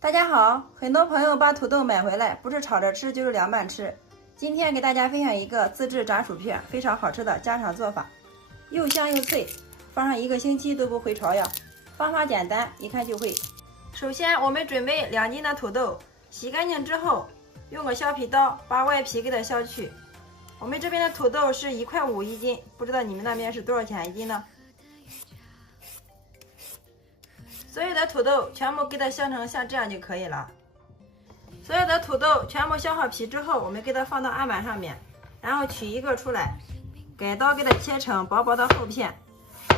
大家好，很多朋友把土豆买回来，不是炒着吃就是凉拌吃。今天给大家分享一个自制炸薯片，非常好吃的家常做法，又香又脆，放上1个星期都不会潮呀。方法简单，一看就会。首先，我们准备2斤的土豆，洗干净之后，用个削皮刀把外皮给它削去。我们这边的土豆是1.5块1斤，不知道你们那边是多少钱1斤呢？所有的土豆全部给它削成像这样就可以了。所有的土豆全部削好皮之后，我们给它放到案板上面，然后取1个出来，改刀给它切成薄薄的厚片，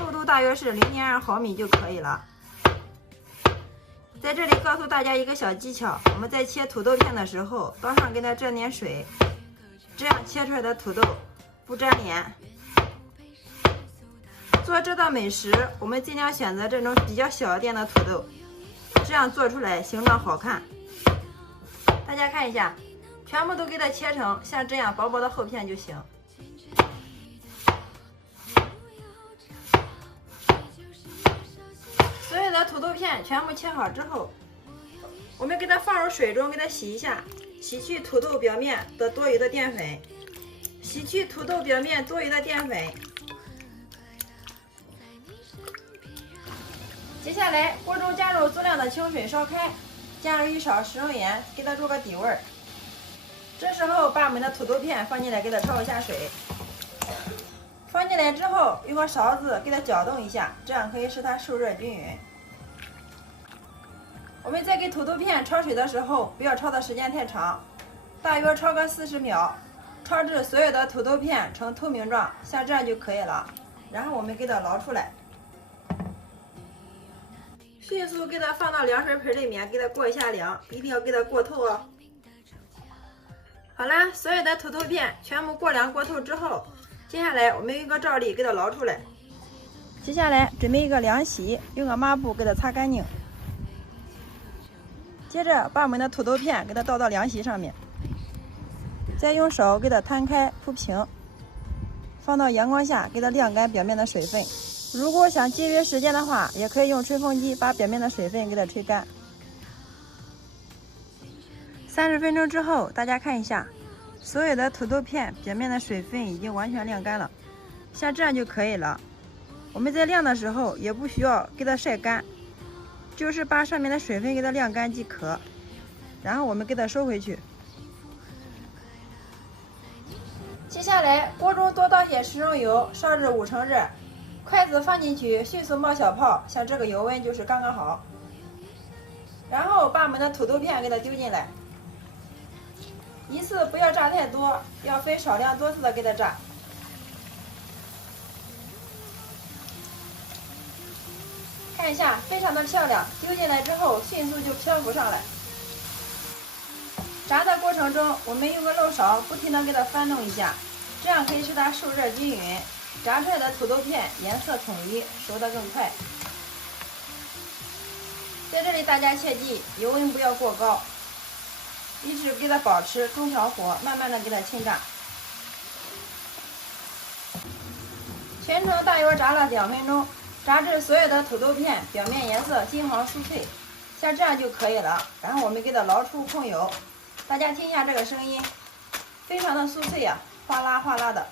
厚度大约是0.2毫米就可以了。在这里告诉大家一个小技巧，我们在切土豆片的时候，刀上给它沾点水，这样切出来的土豆不粘连。做这道美食，我们尽量选择这种比较小一点的土豆，这样做出来形状好看。大家看一下，全部都给它切成像这样薄薄的厚片就行。所有的土豆片全部切好之后，我们给它放入水中，给它洗一下，洗去土豆表面的多余的淀粉，洗去土豆表面多余的淀粉。接下来，锅中加入足量的清水烧开，加入1勺食用盐，给它做个底味儿。这时候把我们的土豆片放进来，给它焯一下水。放进来之后，用个勺子给它搅动一下，这样可以使它受热均匀。我们在给土豆片焯水的时候，不要焯的时间太长，大约焯个40秒，焯至所有的土豆片呈透明状，像这样就可以了。然后我们给它捞出来。迅速给它放到凉水盆里面，给它过一下凉，一定要给它过透哦。好啦，所有的土豆片全部过凉过透之后，接下来我们用个罩例给它捞出来。接下来准备一个凉席，用个抹布给它擦干净。接着把我们的土豆片给它倒到凉席上面，再用手给它摊开铺平，放到阳光下给它晾干表面的水分。如果想节约时间的话，也可以用吹风机把表面的水分给它吹干。30分钟之后，大家看一下，所有的土豆片表面的水分已经完全晾干了，像这样就可以了。我们在晾的时候也不需要给它晒干，就是把上面的水分给它晾干即可。然后我们给它收回去。接下来锅中多倒些食用油，烧至5成热。筷子放进去，迅速冒小泡，像这个油温就是刚刚好。然后把我们的土豆片给它丢进来，一次不要炸太多，要分少量多次的给它炸。看一下，非常的漂亮，丢进来之后迅速就漂浮上来。炸的过程中，我们用个漏勺不停的给它翻动一下，这样可以使它受热均匀。炸出来的土豆片颜色统一，熟得更快。在这里大家切记，油温不要过高，一直给它保持中小火，慢慢的给它沁炸。全程大约炸了2分钟，炸至所有的土豆片表面颜色金黄酥脆，像这样就可以了。然后我们给它捞出控油，大家听一下这个声音，非常的酥脆呀，哗啦哗啦的。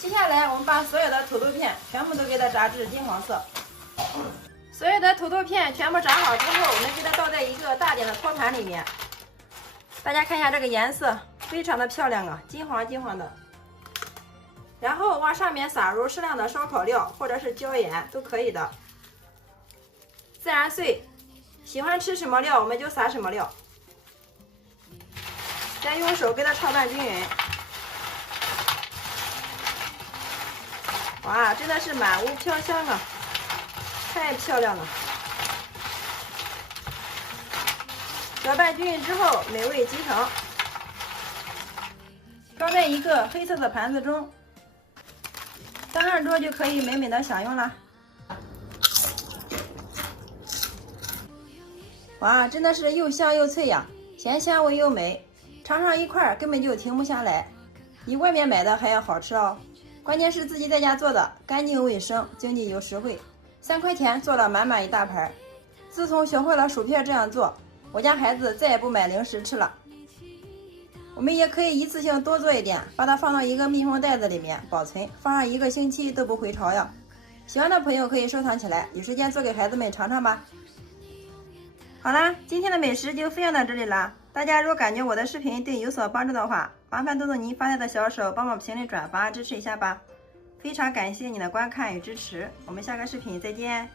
接下来我们把所有的土豆片全部都给它炸至金黄色。所有的土豆片全部炸好之后，我们给它倒在一个大点的托盘里面。大家看一下这个颜色，非常的漂亮啊，金黄金黄的。然后往上面撒入适量的烧烤料或者是椒盐都可以的。自然碎，喜欢吃什么料我们就撒什么料。再用手给它炒拌均匀。哇，真的是满屋飘香啊，太漂亮了！搅拌均匀之后，美味即成。装在一个黑色的盘子中，端上桌就可以美美的享用了。哇，真的是又香又脆呀，咸香味又美，尝上一块根本就停不下来，比外面买的还要好吃哦。关键是自己在家做的，干净卫生，经济又实惠，3块钱做了满满一大盘。自从学会了薯片这样做，我家孩子再也不买零食吃了。我们也可以一次性多做一点，把它放到一个密封袋子里面保存，放上1个星期都不会潮呀。喜欢的朋友可以收藏起来，有时间做给孩子们尝尝吧。好啦，今天的美食就分享到这里啦。大家如果感觉我的视频对你有所帮助的话，麻烦动动您发财的小手，帮忙评论转发支持一下吧。非常感谢你的观看与支持，我们下个视频再见。